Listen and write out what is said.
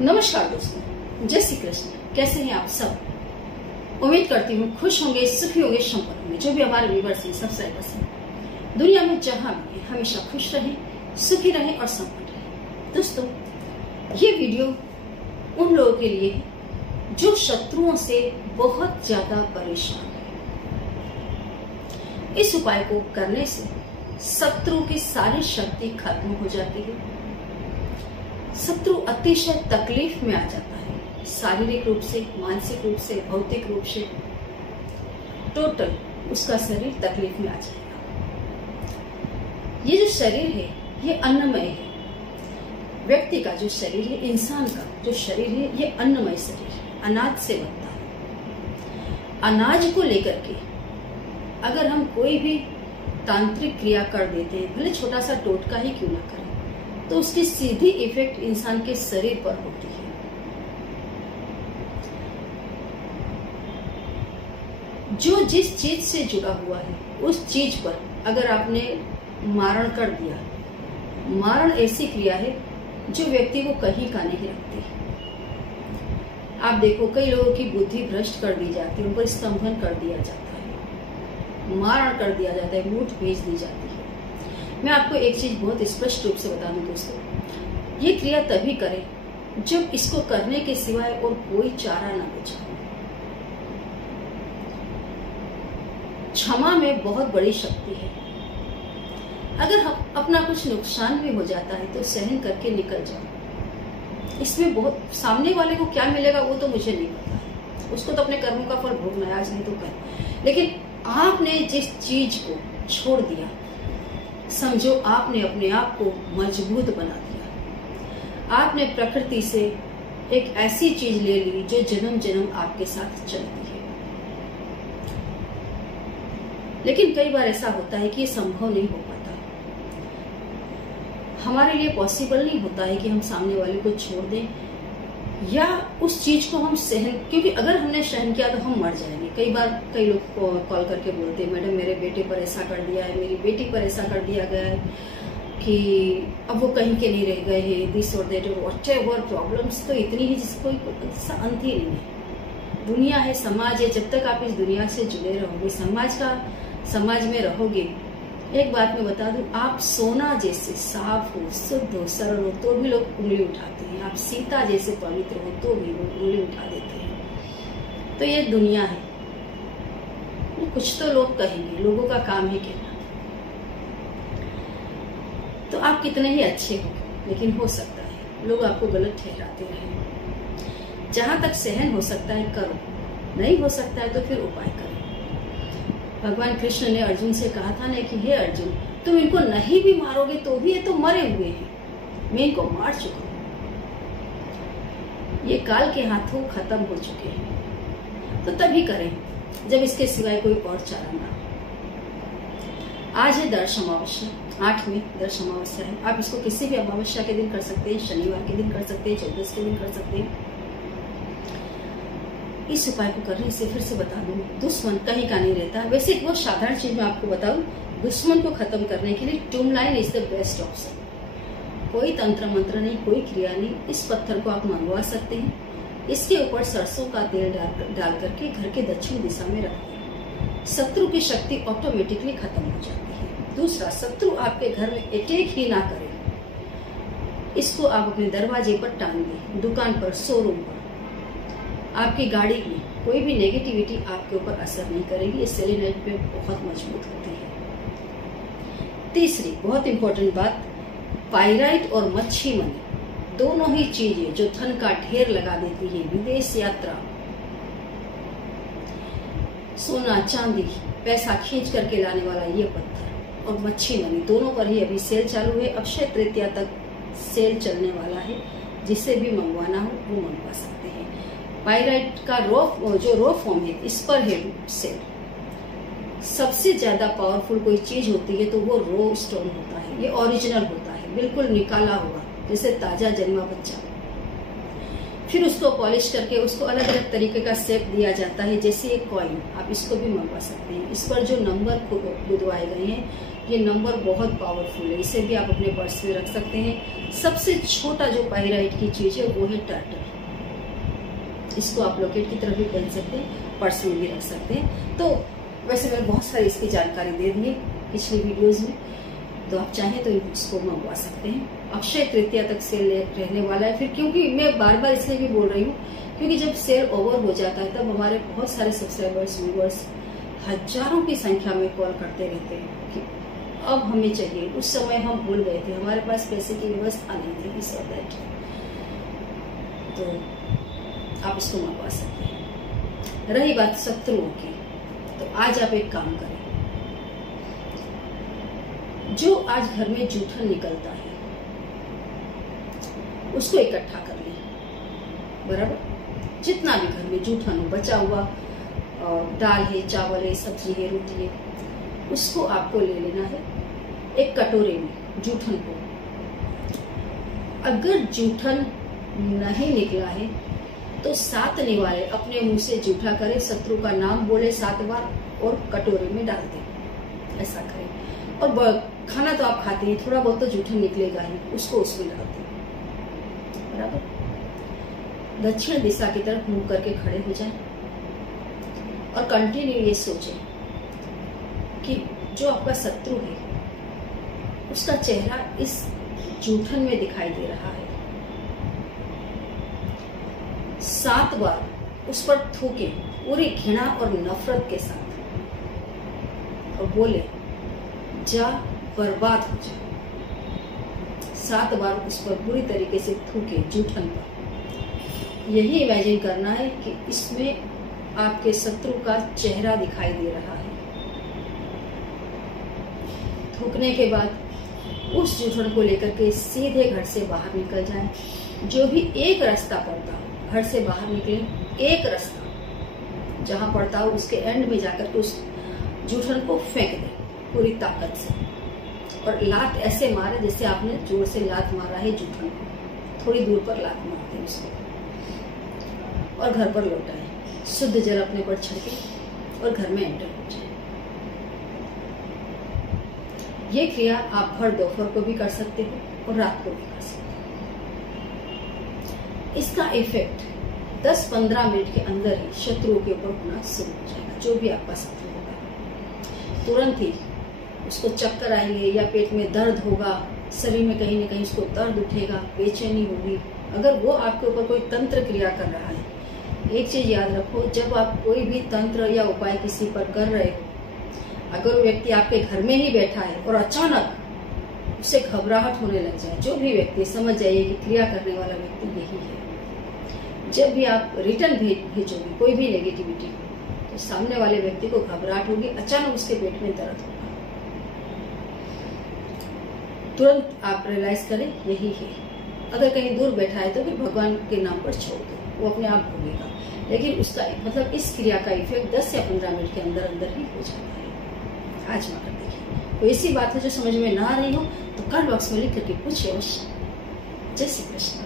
नमस्कार दोस्तों, जय श्री कृष्ण। कैसे हैं आप सब? उम्मीद करती हूँ खुश होंगे, सुखी होंगे, संपन्न होंगे। जो भी हमारे व्यूअर्स हैं, सब्सक्राइबर्स हैं, दुनिया में जहां भी है हमेशा खुश रहें, सुखी रहें और संपन्न रहें। दोस्तों, ये वीडियो उन लोगों के लिए है जो शत्रुओं से बहुत ज्यादा परेशान है। इस उपाय को करने से शत्रु की सारी शक्ति खत्म हो जाती है। शत्रु अतिशय तकलीफ में आ जाता है, शारीरिक रूप से, मानसिक रूप से, भौतिक रूप से। टोटल उसका शरीर तकलीफ में आ जाएगा। ये जो शरीर है ये अन्नमय है। व्यक्ति का जो शरीर है, इंसान का जो शरीर है, ये अन्नमय शरीर है, अनाज से बनता है। अनाज को लेकर के अगर हम कोई भी तांत्रिक क्रिया कर देते हैं, भले छोटा सा टोटका ही क्यों ना करें, तो उसकी सीधी इफेक्ट इंसान के शरीर पर होती है। जो जिस चीज से जुड़ा हुआ है उस चीज पर अगर आपने मारण कर दिया, मारण ऐसी क्रिया है जो व्यक्ति को कहीं का नहीं रखती। आप देखो, कई लोगों की बुद्धि भ्रष्ट कर दी जाती है, उन पर स्तंभन कर दिया जाता है, मारण कर दिया जाता है, मूठ भेज दी जाती है। मैं आपको एक चीज बहुत स्पष्ट रूप से बता दूं दोस्तों, ये क्रिया तभी करें जब इसको करने के सिवाय और कोई चारा ना बचा। क्षमा में बहुत बड़ी शक्ति है। अगर हम अपना कुछ नुकसान भी हो जाता है तो सहन करके निकल जाओ। इसमें बहुत, सामने वाले को क्या मिलेगा वो तो मुझे नहीं पता, उसको तो अपने कर्मों का फल भोगना है, आज नहीं तो कल। लेकिन आपने जिस चीज को छोड़ दिया, समझो आपने अपने आप को मजबूत बना दिया। आपने प्रकृति से एक ऐसी चीज ले ली जो जन्म जन्म आपके साथ चलती है। लेकिन कई बार ऐसा होता है कि ये संभव नहीं हो पाता, हमारे लिए पॉसिबल नहीं होता है कि हम सामने वाले को छोड़ दें या उस चीज को हम सहन, क्योंकि अगर हमने सहन किया तो हम मर जाएंगे। कई बार कई लोग कॉल करके बोलते हैं, मैडम मेरे बेटे पर ऐसा कर दिया है, मेरी बेटी पर ऐसा कर दिया गया है कि अब वो कहीं के नहीं रह गए हैं, दिस और दैट, व्हाटएवर प्रॉब्लम्स तो इतनी ही जिसको अंत ही नहीं है। दुनिया है, समाज है, जब तक आप इस दुनिया से जुड़े रहोगे, समाज में रहोगे। एक बात मैं बता दूं, आप सोना जैसे साफ हो, शुद्ध हो, सरल हो तो भी लोग उंगली उठाते हैं। आप सीता जैसे पवित्र हो तो भी लोग उंगली उठा देते हैं। तो ये दुनिया है, कुछ तो लोग कहेंगे, लोगों का काम है कहना। तो आप कितने ही अच्छे हो, लेकिन हो सकता है लोग आपको गलत ठहराते रहे। जहां तक सहन हो सकता है करो, नहीं हो सकता है तो फिर उपाय करो। भगवान कृष्ण ने अर्जुन से कहा था ना कि हे अर्जुन, तुम इनको नहीं भी मारोगे तो भी ये तो मरे हुए हैं, मैं इनको मार चुका हूं, ये काल के हाथों खत्म हो चुके हैं। तो तभी करें जब इसके सिवाय कोई और चारा ना हो। आज है दर्श अमावस्या, 8 में दर्श अमावस्या है। आप इसको किसी भी अमावस्या के दिन कर सकते हैं, शनिवार के दिन कर सकते हैं, 14 के दिन कर सकते हैं। इस उपाय को करने से, फिर से बता दूं, दुश्मन कहीं का नहीं रहता। वैसे एक बहुत साधारण चीज मैं आपको बताऊं, दुश्मन को खत्म करने के लिए टूरमाइन इज द बेस्ट ऑप्शन। कोई तंत्र मंत्र नहीं, कोई क्रिया नहीं, इस पत्थर को आप मंगवा सकते हैं। इसके ऊपर सरसों का तेल डाल करके घर के दक्षिण दिशा में रख दें। शत्रु की शक्ति ऑटोमेटिकली खत्म हो जाती है। दूसरा, शत्रु आपके घर में अटैक ही ना करे, इसको आप अपने दरवाजे पर टांग दें, दुकान पर, शोरूम पर, आपकी गाड़ी में कोई भी नेगेटिविटी आपके ऊपर असर नहीं करेगी। ये सेलेनाइट पे बहुत मजबूत होती है। तीसरी बहुत इंपॉर्टेंट बात, पाइराइट और मच्छी मनी दोनों ही चीजें जो धन का ढेर लगा देती है, विदेश यात्रा, सोना चांदी, पैसा खींच करके लाने वाला ये पत्थर और मच्छी मनी, दोनों पर ही अभी सेल चालू है। अक्षय तृतीया तक सेल चलने वाला है। जिसे भी मंगवाना हो वो मंगवा सकते हैं। पाइराइट का रो फॉर्म है, इस पर है सेल। सबसे ज्यादा पावरफुल कोई चीज होती है तो वो रो स्टोन होता है। ये ओरिजिनल होता है, बिल्कुल निकाला हुआ, जैसे ताजा जन्मा बच्चा। फिर उसको पॉलिश करके उसको अलग अलग तरीके का शेप दिया जाता है, जैसे एक कॉइन। आप इसको भी मंगवा सकते हैं। इस पर जो नंबर खुदवाए गए हैं, ये नंबर बहुत पावरफुल है। इसे भी आप अपने पर्स में रख सकते हैं। सबसे छोटा जो पाइराइट की चीज है वो है टर्टल। इसको आप लॉकेट की तरफ भी पहन सकते हैं, पर्स में भी रख सकते हैं। तो वैसे मैंने बहुत सारी इसकी जानकारी दे दी है पिछली वीडियोज में, तो आप चाहें तो इसको मंगवा सकते हैं। अक्षय तृतीया तक सेल रहने वाला है। फिर क्योंकि मैं बार बार इसलिए भी बोल रही हूँ क्योंकि जब सेल ओवर हो जाता है तब हमारे बहुत सारे सब्सक्राइबर्स व्यूअर्स हजारों की संख्या में कॉल करते रहते हैं कि अब हमें चाहिए। उस समय हम भूल गए थे, हमारे पास पैसे की व्यवस्था नहीं थी, इस और दैट। तो आप इसको मंगवा सकते हैं। रही बात शत्रुओं की, तो आज आप एक काम करें। जो आज घर में जूठन निकलता है उसको इकट्ठा कर लें, बराबर। जितना भी घर में जूठन हो, बचा हुआ दाल है, चावल है, सब्जी है, रोटी है, उसको आपको ले लेना है एक कटोरे में जूठन को। अगर जूठन नहीं निकला है तो 7 निवाले अपने मुंह से जूठा करें, शत्रु का नाम बोले 7 बार और कटोरे में डाल दें। ऐसा करें। और खाना तो आप खाते हैं, थोड़ा बहुत तो जूठन निकलेगा ही, उसको उसमें डाल दें, बराबर। दक्षिण दिशा की तरफ मुंह करके खड़े हो जाएं और कंटिन्यू ये सोचें कि जो आपका शत्रु है उसका चेहरा इस जूठन में दिखाई दे रहा है। 7 बार उस पर थूके पूरी घृणा और नफरत के साथ और बोले जा बर्बाद हो जा। 7 बार उस पर बुरी तरीके से थूके जूठन पर। यही इमेजिन करना है कि इसमें आपके शत्रु का चेहरा दिखाई दे रहा है। थूकने के बाद उस जूठन को लेकर के सीधे घर से बाहर निकल जाएं। जो भी एक रास्ता पड़ता हो घर से बाहर निकले, एक रास्ता जहां पड़ता हो उसके एंड में जाकर के उस जूठन को फेंक दें पूरी ताकत से। और लात ऐसे मारे जैसे आपने जोर से लात मारा है जूठन को, थोड़ी दूर पर लात मारते हैं उसको और घर पर लौट आए। शुद्ध जल अपने पर छिड़के और घर में एंटर हो जाए। ये क्रिया आप भर दोपहर को भी कर सकते हो और रात को भी कर सकते हो। इसका इफेक्ट 10-15 मिनट के अंदर ही शत्रुओं के ऊपर होना शुरू हो जाएगा। जो भी आपका शत्रु होगा तुरंत ही उसको चक्कर आएंगे या पेट में दर्द होगा, शरीर में कहीं न कहीं उसको दर्द उठेगा, बेचैनी होगी। अगर वो आपके ऊपर कोई तंत्र क्रिया कर रहा है, एक चीज याद रखो, जब आप कोई भी तंत्र या उपाय किसी पर कर रहे हो, अगर वो व्यक्ति आपके घर में ही बैठा है और अचानक उसे घबराहट होने लग जाए, जो भी व्यक्ति, समझ जाइए कि क्रिया करने वाला व्यक्ति यही है। जब भी आप रिटर्न भेजोगे कोई भी नेगेटिविटी, तो सामने वाले व्यक्ति को घबराहट होगी, अचानक उसके पेट में दर्द होगा। तुरंत आप रियलाइज करें यही है। अगर कहीं दूर बैठा है तो फिर भगवान के नाम पर छोड़ दो, वो अपने आप भूलेगा। लेकिन उसका मतलब इस क्रिया का इफेक्ट 10 या 15 मिनट के अंदर अंदर ही हो जाता है। आजमा कर देखिए। कोई ऐसी बात है जो समझ में ना आ रही हो तो कमेंट बॉक्स में लिख करके पूछिए अवश्य। जय श्री कृष्ण।